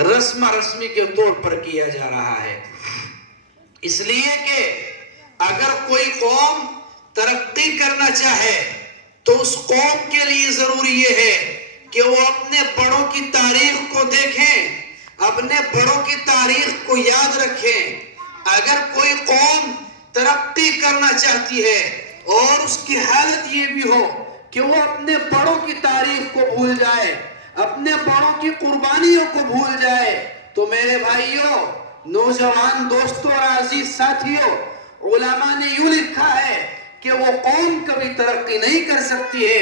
رسمہ رسمی کے طور پر کیا جا رہا ہے۔ اس لیے کہ اگر کوئی قوم ترقی کرنا چاہے تو اس قوم کے لیے ضروری یہ ہے کہ وہ اپنے بڑوں کی تاریخ کو دیکھیں، اپنے بڑوں کی تاریخ کو یاد رکھیں۔ اگر کوئی قوم ترقی کرنا چاہتی ہے اور اس کی حالت یہ بھی ہو کہ وہ اپنے بڑوں کی تاریخ کو بھول جائے، اپنے بڑوں کی قربانیوں کو بھول جائے، تو میرے بھائیوں، نوجوان دوستوں اور عزیز ساتھیوں، علماء نے یوں لکھا ہے کہ وہ قوم کبھی ترقی نہیں کر سکتی ہے،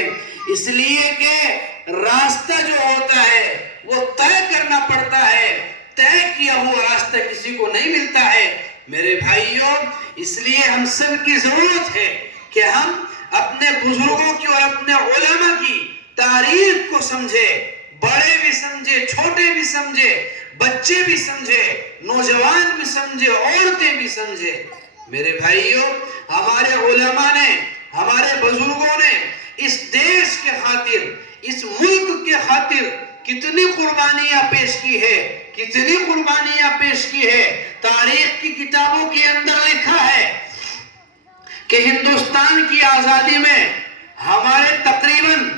اس لیے کہ راستہ جو ہوتا ہے وہ طے کرنا پڑتا ہے، طے کیا ہوا راستہ کسی کو نہیں ملتا ہے۔ میرے بھائیوں، اس لیے ہم سب کی ضرورت ہے کہ ہم اپنے بزرگوں کی اور اپنے علماء کی تاریخ کو سمجھے، بڑے بھی سمجھے، چھوٹے بھی سمجھے، بچے بھی سمجھے، نوجوان بھی سمجھے، عورتیں بھی سمجھے۔ میرے بھائیوں، ہمارے علماء نے، ہمارے بزرگوں نے اس دیش کے خاطر، اس ملک کے خاطر کتنی قربانیاں پیش کی ہے، کتنی قربانیاں پیش کی ہے۔ تاریخ کی کتابوں کے اندر لکھا ہے کہ ہندوستان کی آزادی میں ہمارے تقریباً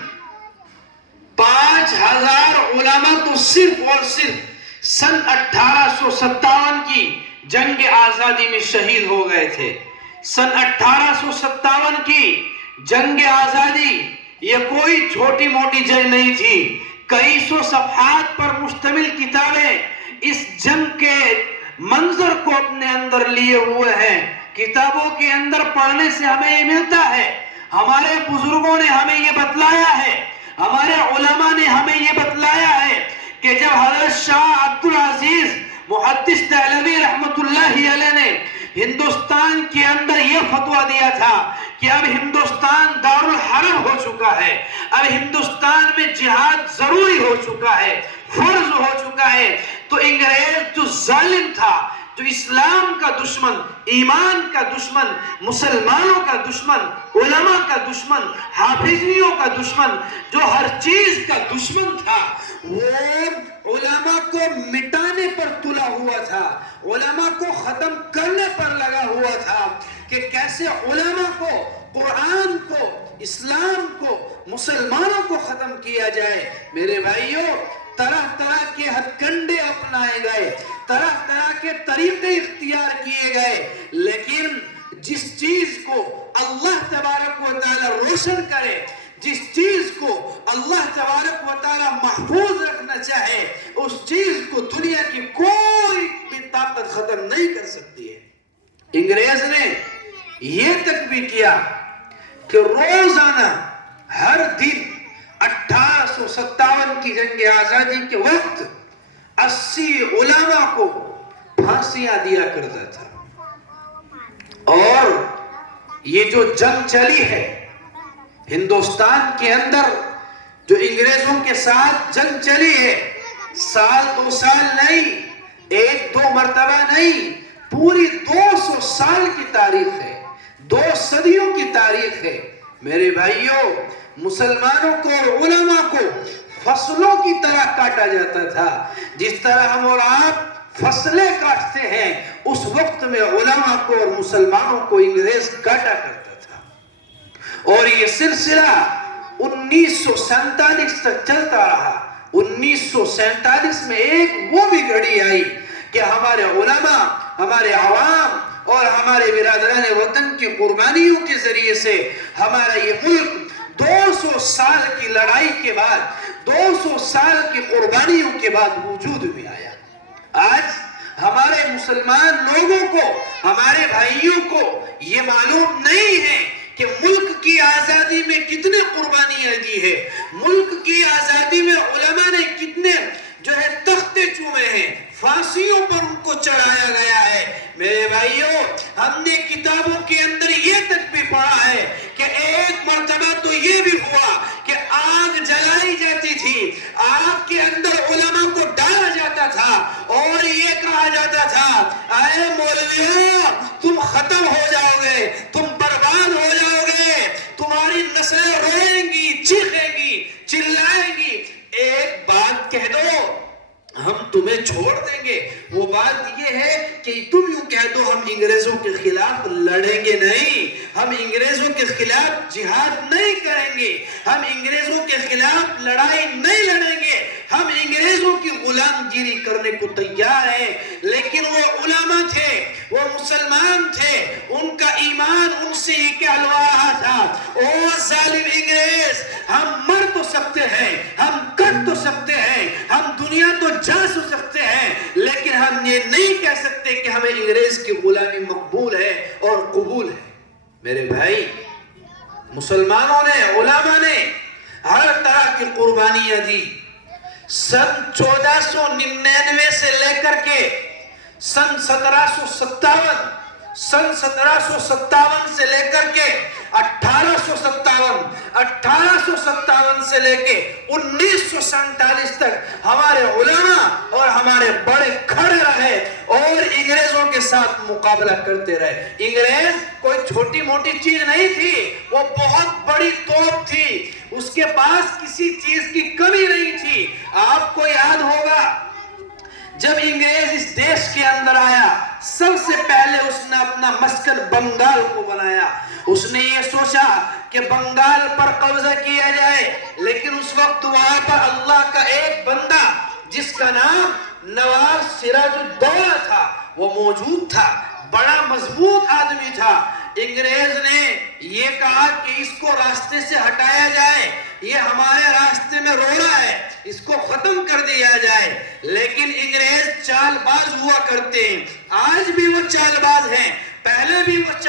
5000 علماء تو صرف اور صرف سن 1857 کی جنگ آزادی میں شہید ہو گئے تھے۔ سن 1857 کی جنگ آزادی یہ کوئی چھوٹی موٹی جنگ نہیں تھی، کئی سو صفحات پر مشتمل کتابیں اس جنگ کے منظر کو اپنے اندر لیے ہوئے ہیں۔ کتابوں کے اندر پڑھنے سے ہمیں یہ ملتا ہے، ہمارے بزرگوں نے ہمیں یہ بتلایا ہے، ہمارے علماء نے ہمیں یہ بتلایا ہے کہ جب حضرت شاہ عبدالعزیز محدث دہلوی رحمت اللہ علیہ نے ہندوستان کے اندر یہ فتویٰ دیا تھا کہ اب ہندوستان دارالحرب ہو چکا ہے، اب ہندوستان میں جہاد ضروری ہو چکا ہے، فرض ہو چکا ہے، تو انگریز جو ظالم تھا، جو اسلام کا دشمن، ایمان کا دشمن، مسلمانوں کا دشمن، علماء کا دشمن، حافظیوں کا دشمن، جو ہر چیز کا دشمن تھا، وہ علماء کو مٹانے پر تلا ہوا تھا، علماء کو ختم کرنے پر لگا ہوا تھا کہ کیسے علماء کو، قرآن کو، اسلام کو، مسلمانوں کو ختم کیا جائے۔ میرے بھائیوں، طرح طرح کے ہتھ کنڈے اپنائے گئے، طرح طرح کے طریقے اختیار کیے گئے، لیکن جس چیز کو اللہ تبارک و تعالی روشن کرے، جس چیز کو اللہ تبارک و تعالی محفوظ رکھنا چاہے، اس چیز کو دنیا کی کوئی بھی طاقت ختم نہیں کر سکتی ہے۔ انگریز نے یہ تک بھی کیا کہ روزانہ ہر دن 1857 کی جنگ آزادی کے وقت 80 علماء کو پھانسیاں دیا کرتا تھا۔ اور یہ جو جنگ چلی ہے ہندوستان کے اندر، جو انگریزوں کے ساتھ جنگ چلی ہے، سال 2 سال نہیں، 1-2 مرتبہ نہیں، پوری 200 سال کی تاریخ ہے، 2 صدیوں کی تاریخ ہے۔ میرے بھائیوں، مسلمانوں کو اور علماء کو فصلوں کی طرح کاٹا جاتا تھا، جس طرح ہم اور آپ فصلیں کاٹتے ہیں، اس وقت میں علماء کو اور مسلمانوں کو انگریز کاٹا کرتا تھا۔ اور یہ سلسلہ 1947 تک چلتا رہا۔ 1947 میں ایک وہ بھی گھڑی آئی کہ ہمارے علماء، ہمارے عوام اور ہمارے برادران وطن کی قربانیوں کے ذریعے سے ہمارا یہ ملک 200 سال کی لڑائی کے بعد، 200 سال کی قربانیوں کے بعد وجود میں آیا۔ آج ہمارے مسلمان لوگوں کو، ہمارے بھائیوں کو یہ معلوم نہیں ہے کہ ملک کی آزادی میں کتنے قربانیاں دی ہے، ملک کی آزادی میں علماء نے کتنے تختے چومے ہیں، پھانسیوں پر ان کو چڑھایا گیا ہے۔ میرے بھائیوں، ہم نے کتابوں کے اندر یہ تک بھی پڑھا ہے کہ ایک مرتبہ تو یہ بھی ہوا کہ آگ جلائی جاتی تھی، آگ کے اندر علماء کو ڈالا جاتا تھا اور یہ کہا جاتا تھا، اے مولویوں، تم ختم ہو جاؤ گے، تم برباد ہو جاؤ گے، تمہاری نسلیں روئیں گی، چیخیں گی، چلائیں گی۔ ایک بات کہہ دو ہم تمہیں چھوڑ دیں گے. وہ بات یہ ہے کہ تم یوں کہہ دو ہم انگریزوں کے خلاف لڑیں گے نہیں, ہم انگریزوں کے خلاف جہاد نہیں کریں گے, ہم انگریزوں کے خلاف لڑائی نہیں لڑیں گے, ہم انگریزوں کی غلام گیری کرنے کو تیار ہیں. لیکن وہ علماء تھے, وہ مسلمان تھے, ان کا ایمان ان سے یہ کہلوا رہا تھا, او ظالم انگریز, ہم مر تو سکتے ہیں, ہم کٹ تو سکتے ہیں, ہم دنیا تو جا سکتے ہیں, لیکن ہم یہ نہیں کہہ سکتے کہ ہمیں انگریز کی غلامی مقبول ہے اور قبول ہے. میرے بھائی, مسلمانوں نے, علماء نے ہر طرح کی قربانیاں دی. سن 1499 سے لے کر کے سن 1757 سے لے کر کے 1857 سے لے کے 1947 تک ہمارے علماء اور ہمارے بڑے کھڑے رہے اور انگریزوں کے ساتھ مقابلہ کرتے رہے. انگریز کوئی چھوٹی موٹی چیز نہیں تھی, وہ بہت بڑی توپ تھی, اس کے پاس کسی چیز کی کمی نہیں تھی. آپ کو یاد ہوگا جب انگریز اس دیش کے اندر آیا, سب سے پہلے اس نے اپنا مسکن بنگال کو بنایا. اس نے یہ سوچا کہ بنگال پر قبضہ کیا جائے, لیکن اس وقت وہاں پر اللہ کا ایک بندہ جس کا نام نواب سراج الدولہ تھا وہ موجود تھا, بڑا مضبوط آدمی تھا. انگریز نے یہ کہا کہ اس کو راستے سے ہٹایا جائے, یہ ہمارے راستے میں رو رہا ہے, اس کو ختم کر دیا جائے. لیکن انگریز چال باز ہوا کرتے ہیں, آج بھی وہ چال باز ہیں, پہلے بھی وہ